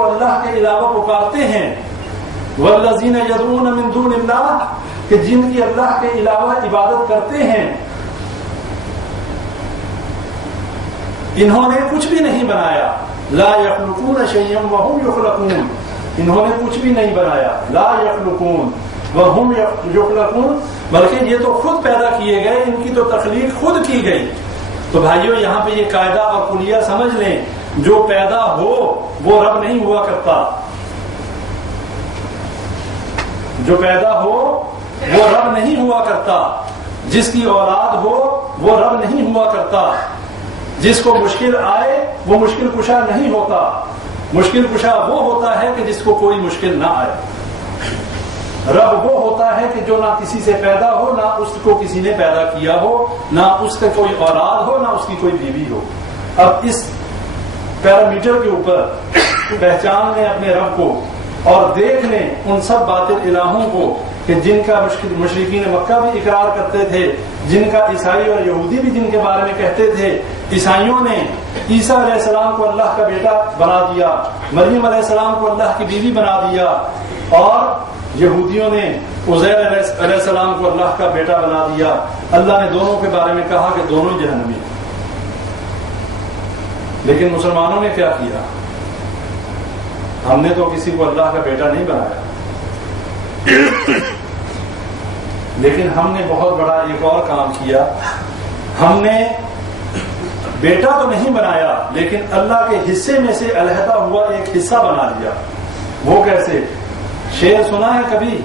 کو اللہ کے علاوہ پکارتے ہیں، والذین یدعون من دون اللہ، کہ جن کی اللہ کے علاوہ عبادت کرتے ہیں، انہوں نے کچھ بھی نہیں بنایا، لا یخلقون شیئا وہم یخلقون، انہوں نے کچھ بھی نہیں بنایا، لا یخلقون وہم یخلقون، بلکہ یہ تو خود پیدا کیے گئے، ان کی تو تخلیق خود کی گئی۔ تو بھائیو یہاں پہ یہ قاعدہ اور کلیہ سمجھ لیں، جو پیدا ہو وہ رب نہیں ہوا کرتا، جو پیدا ہو وہ رب نہیں ہوا کرتا، جس کی اولاد ہو وہ رب نہیں ہوا کرتا، جس کو مشکل آئے وہ مشکل کشا نہیں ہوتا، مشکل کشا وہ ہوتا ہے کہ جس کو کوئی مشکل نہ آئے۔ رب وہ ہوتا ہے کہ جو نہ کسی سے پیدا ہو، نہ اس کو کسی نے پیدا کیا ہو، نہ اس کا کوئی اولاد ہو، نہ اس کی کوئی بیوی ہو۔ اب اس پیرامیٹر کے اوپر پہچان لیں اپنے رب کو اور دیکھ لیں ان سب باطل الہوں کو کہ جن کا مشرکین مکہ بھی اقرار کرتے تھے، جن کا عیسائی اور یہودی بھی جن کے بارے میں کہتے تھے۔ عیسائیوں نے عیسیٰ علیہ السلام کو اللہ کا بیٹا بنا دیا، مریم علیہ السلام کو اللہ کی بیوی بنا دیا، اور یہودیوں نے عزیر علیہ السلام کو اللہ کا بیٹا بنا دیا۔ اللہ نے دونوں کے بارے میں کہا کہ دونوں جہنمی ہیں۔ لیکن مسلمانوں نے کیا کیا؟ ہم نے تو کسی کو اللہ کا بیٹا نہیں بنایا، لیکن ہم نے بہت بڑا ایک اور کام کیا، ہم نے بیٹا تو نہیں بنایا لیکن اللہ کے حصے میں سے علیحدہ ہوا ایک حصہ بنا لیا۔ وہ کیسے؟ شعر سنا ہے کبھی؟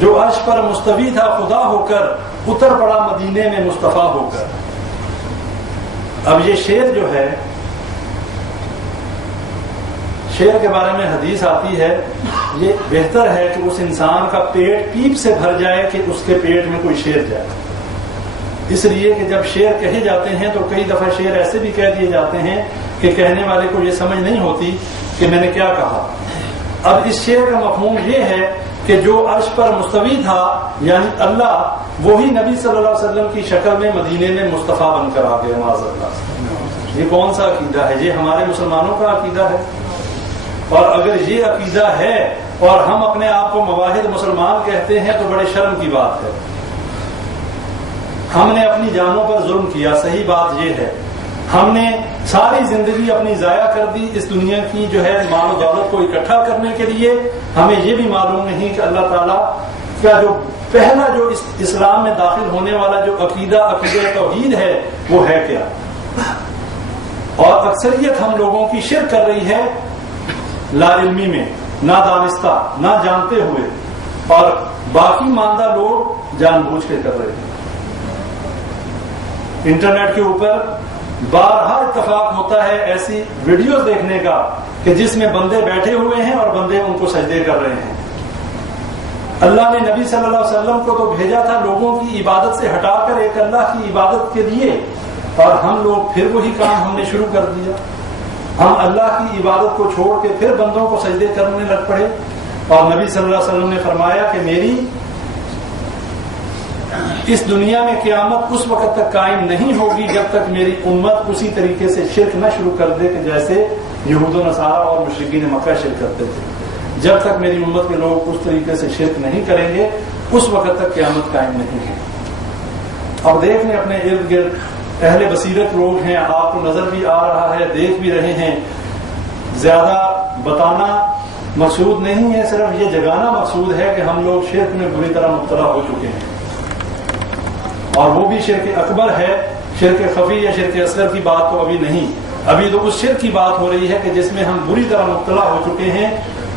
جو عرش پر مستوی تھا خدا ہو کر، اتر پڑا مدینے میں مصطفیٰ ہو کر۔ اب یہ شعر جو ہے، شعر کے بارے میں حدیث آتی ہے، یہ بہتر ہے کہ اس انسان کا پیٹ پیپ سے بھر جائے کہ اس کے پیٹ میں کوئی شعر جائے۔ اس لیے کہ جب شعر کہے جاتے ہیں تو کئی دفعہ شعر ایسے بھی کہہ دیے جاتے ہیں کہ کہنے والے کو یہ سمجھ نہیں ہوتی کہ میں نے کیا کہا۔ اب اس شعر کا مفہوم یہ ہے کہ جو عرش پر مستوی تھا یعنی اللہ، وہی نبی صلی اللہ علیہ وسلم کی شکل میں مدینے میں مصطفیٰ بن کر آ گئے، معاذ اللہ۔ یہ کون سا عقیدہ ہے؟ یہ ہمارے مسلمانوں کا عقیدہ ہے۔ اور اگر یہ عقیدہ ہے اور ہم اپنے آپ کو مواحد مسلمان کہتے ہیں تو بڑے شرم کی بات ہے۔ ہم نے اپنی جانوں پر ظلم کیا، صحیح بات یہ ہے۔ ہم نے ساری زندگی اپنی ضائع کر دی اس دنیا کی جو ہے مال و دولت کو اکٹھا کرنے کے لیے۔ ہمیں یہ بھی معلوم نہیں کہ اللہ تعالیٰ کا جو پہلا جو اسلام میں داخل ہونے والا جو عقیدہ توحید ہے وہ ہے کیا۔ اور اکثریت ہم لوگوں کی شرک کر رہی ہے لا علمی میں، نادانستہ، نہ جانتے ہوئے، اور باقی ماندہ لوگ جان بوجھ کے کر رہے ہیں۔ انٹرنیٹ کے اوپر بارہا اتفاق ہوتا ہے ایسی ویڈیوز دیکھنے کا کہ جس میں بندے بیٹھے ہوئے ہیں اور بندے ان کو سجدے کر رہے ہیں۔ اللہ نے نبی صلی اللہ علیہ وسلم کو تو بھیجا تھا لوگوں کی عبادت سے ہٹا کر ایک اللہ کی عبادت کے لیے، اور ہم لوگ پھر وہی کام ہم نے شروع کر دیا۔ ہم اللہ کی عبادت کو چھوڑ کے پھر بندوں کو سجدے کرنے لگ پڑے۔ اور نبی صلی اللہ علیہ وسلم نے فرمایا کہ میری اس دنیا میں قیامت اس وقت تک قائم نہیں ہوگی جب تک میری امت اسی طریقے سے شرک نہ شروع کر دے کہ جیسے یہود و نصارہ اور مشرکین مکہ شرک کرتے تھے۔ جب تک میری امت کے لوگ اس طریقے سے شرک نہیں کریں گے اس وقت تک قیامت قائم نہیں ہے۔ اب دیکھ لیں اپنے ارد گرد اہل بصیرت لوگ ہیں، آپ کو نظر بھی آ رہا ہے، دیکھ بھی رہے ہیں۔ زیادہ بتانا مقصود نہیں ہے، صرف یہ جگانا مقصود ہے کہ ہم لوگ شرک میں بری طرح مبتلا ہو چکے ہیں، اور وہ بھی شرک اکبر ہے۔ شرک خفی یا شرک اصغر کی بات تو ابھی نہیں، ابھی تو اس شرک کی بات ہو رہی ہے کہ جس میں ہم بری طرح مبتلا ہو چکے ہیں۔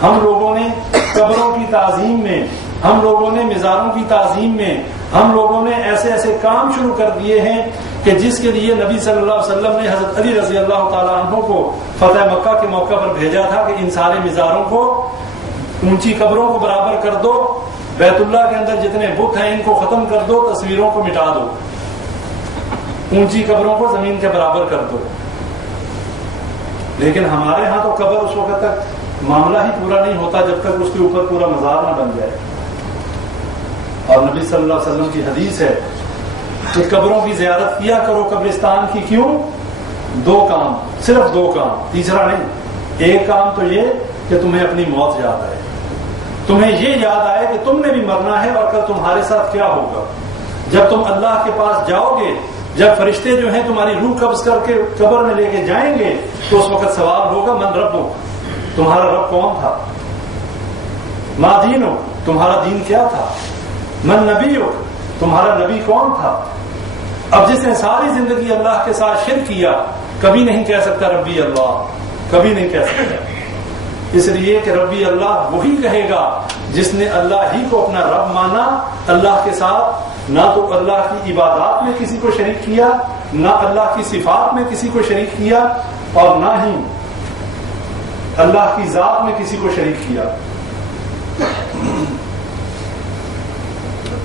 ہم لوگوں نے قبروں کی تعظیم میں، ہم لوگوں نے مزاروں کی تعظیم میں، ہم لوگوں نے ایسے ایسے کام شروع کر دیے ہیں کہ جس کے لیے نبی صلی اللہ علیہ وسلم نے حضرت علی رضی اللہ تعالیٰ عنہ کو فتح مکہ کے موقع پر بھیجا تھا کہ ان سارے مزاروں کو، اونچی قبروں کو برابر کر دو، بیت اللہ کے اندر جتنے بت ہیں ان کو ختم کر دو، تصویروں کو مٹا دو، اونچی قبروں کو زمین کے برابر کر دو۔ لیکن ہمارے ہاں تو قبر اس وقت تک معاملہ ہی پورا نہیں ہوتا جب تک اس کے اوپر پورا مزار نہ بن جائے۔ اور نبی صلی اللہ علیہ وسلم کی حدیث ہے کہ قبروں کی زیارت کیا کرو، قبرستان کی کیوں؟ دو کام، صرف دو کام، تیسرا نہیں. ایک کام تو یہ کہ تمہیں اپنی موت یاد آئے، تمہیں یہ یاد آئے کہ تم نے بھی مرنا ہے اور کل تمہارے ساتھ کیا ہوگا. جب تم اللہ کے پاس جاؤ گے، جب فرشتے جو ہیں تمہاری روح قبض کر کے قبر میں لے کے جائیں گے، تو اس وقت سوال ہوگا من ربک، تمہارا رب کون تھا؟ ما دینک، تمہارا دین کیا تھا؟ من نبیک، تمہارا نبی کون تھا؟ اب جس نے ساری زندگی اللہ کے ساتھ شرک کیا، کبھی نہیں کہہ سکتا ربی اللہ، کبھی نہیں کہہ سکتا. اس لیے کہ ربی اللہ وہی کہے گا جس نے اللہ ہی کو اپنا رب مانا، اللہ کے ساتھ نہ تو اللہ کی عبادات میں کسی کو شریک کیا، نہ اللہ کی صفات میں کسی کو شریک کیا، اور نہ ہی اللہ کی ذات میں کسی کو شریک کیا.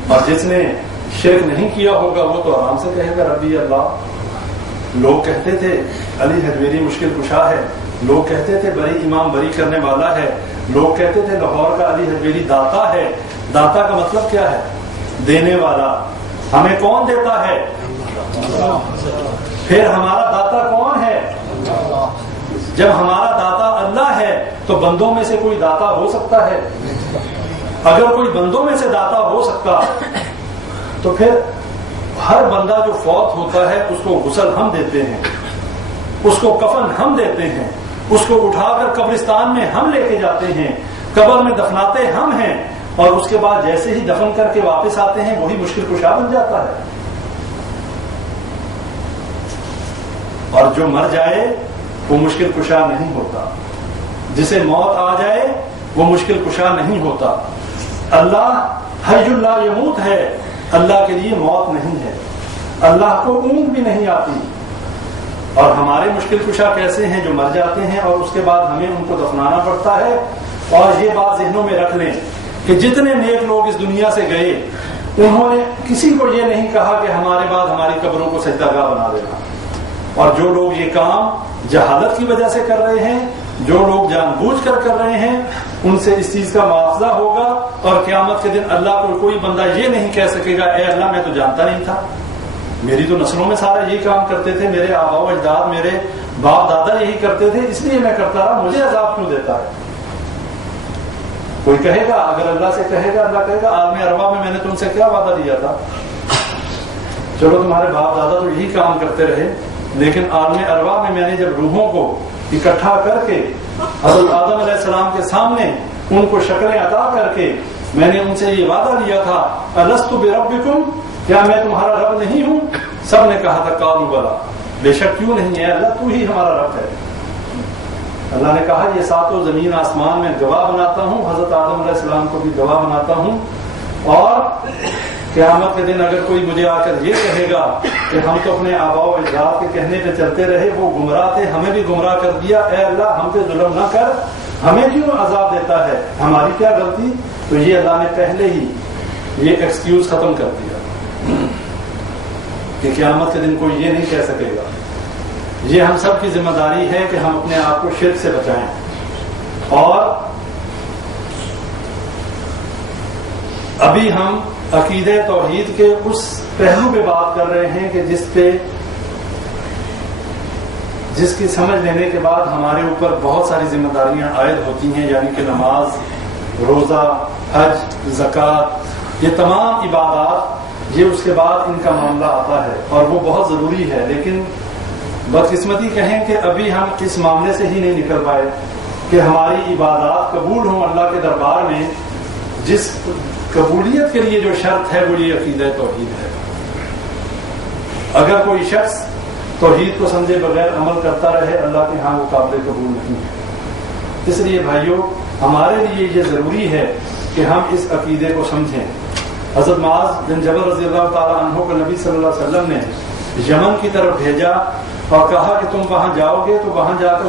اور جس نے شرک نہیں کیا ہوگا وہ تو آرام سے کہے گا ربی اللہ. لوگ کہتے تھے علی حجویری مشکل کشا ہے، لوگ کہتے تھے بری امام بری کرنے والا ہے، لوگ کہتے تھے لاہور کا علی حجویری داتا ہے. داتا کا مطلب کیا ہے؟ دینے والا. ہمیں کون دیتا ہے؟ پھر ہمارا داتا کون ہے؟ جب ہمارا داتا اللہ ہے تو بندوں میں سے کوئی داتا ہو سکتا ہے؟ اگر کوئی بندوں میں سے داتا ہو سکتا تو پھر ہر بندہ جو فوت ہوتا ہے اس کو غسل ہم دیتے ہیں، اس کو کفن ہم دیتے ہیں، اس کو اٹھا کر قبرستان میں ہم لے کے جاتے ہیں، قبر میں دفناتے ہم ہیں، اور اس کے بعد جیسے ہی دفن کر کے واپس آتے ہیں وہی مشکل کشا بن جاتا ہے. اور جو مر جائے وہ مشکل کشا نہیں ہوتا، جسے موت آ جائے وہ مشکل کشا نہیں ہوتا. اللہ حی لا یموت ہے، اللہ کے لیے موت نہیں ہے، اللہ کو اونگ بھی نہیں آتی. اور ہمارے مشکل کشا کیسے ہیں؟ جو مر جاتے ہیں اور اس کے بعد ہمیں ان کو دفنانا پڑتا ہے. اور یہ بات ذہنوں میں رکھ لیں کہ جتنے نیک لوگ اس دنیا سے گئے انہوں نے کسی کو یہ نہیں کہا کہ ہمارے بعد ہماری قبروں کو سجدہ گاہ بنا دینا. اور جو لوگ یہ کام جہالت کی وجہ سے کر رہے ہیں، جو لوگ جان بوجھ کر کر رہے ہیں، ان سے اس چیز کا مواخذہ ہوگا. اور قیامت کے دن اللہ کو کوئی بندہ یہ نہیں کہہ سکے گا اے اللہ میں تو جانتا نہیں تھا، میری تو نسلوں میں سارا یہی کام کرتے تھے، میرے آبا و اجداد میرے باپ دادا یہی کرتے تھے، اس لیے میں کرتا رہا، مجھے عذاب کیوں دیتا ہے؟ کوئی کہے گا، اگر اللہ سے کہے گا، اللہ کہے گا عالم ارواح میں نے تم سے کیا وعدہ دیا تھا؟ چلو تمہارے باپ دادا تو یہی کام کرتے رہے، لیکن عالم ارواح میں نے جب روحوں کو اکٹھا کر کے حضرت آدم علیہ السلام کے سامنے ان کو شکلیں عطا کر کے میں نے ان سے یہ وعدہ لیا تھا الست بربکم، کیا میں تمہارا رب نہیں ہوں؟ سب نے کہا تھا قالوا بلا، بے شک کیوں نہیں ہے اللہ، تو ہی ہمارا رب ہے. اللہ نے کہا یہ ساتوں زمین آسمان میں گواہ بناتا ہوں، حضرت آدم علیہ السلام کو بھی گواہ بناتا ہوں. اور قیامت کے دن اگر کوئی مجھے آ کر یہ کہے گا کہ ہم تو اپنے آباء و اجداد کے کہنے پہ چلتے رہے، وہ گمراہ تھے، ہمیں بھی گمراہ کر دیا، اے اللہ ہم پہ ظلم نہ کر، ہمیں کیوں عذاب دیتا ہے، ہماری کیا غلطی؟ تو یہ اللہ نے پہلے ہی یہ ایکسکیوز ختم کر دیا کہ قیامت کے دن کوئی یہ نہیں کہہ سکے گا. یہ ہم سب کی ذمہ داری ہے کہ ہم اپنے آپ کو شرک سے بچائیں. اور ابھی ہم عقیدہ توحید کے اس پہلو پہ بات کر رہے ہیں کہ جس کی سمجھ لینے کے بعد ہمارے اوپر بہت ساری ذمہ داریاں عائد ہوتی ہیں، یعنی کہ نماز، روزہ، حج، زکوٰۃ، یہ تمام عبادات، یہ اس کے بعد ان کا معاملہ آتا ہے اور وہ بہت ضروری ہے. لیکن بدقسمتی کہیں کہ ابھی ہم اس معاملے سے ہی نہیں نکل پائے کہ ہماری عبادات قبول ہوں اللہ کے دربار میں. جس قبولیت کے لیے جو شرط ہے وہ یہ عقیدہ توحید ہے. اگر کوئی شخص توحید کو سمجھے بغیر عمل کرتا رہے اللہ کے ہاں وہ قابل قبول نہیں ہے. اس لیے بھائیوں ہمارے لیے یہ ضروری ہے کہ ہم اس عقیدے کو سمجھیں. حضرت معاذ بن جبل رضی اللہ تعالیٰ عنہ کو نبی صلی اللہ علیہ وسلم نے یمن کی طرف بھیجا اور کہا کہ تم وہاں جاؤ گے تو وہاں جا کر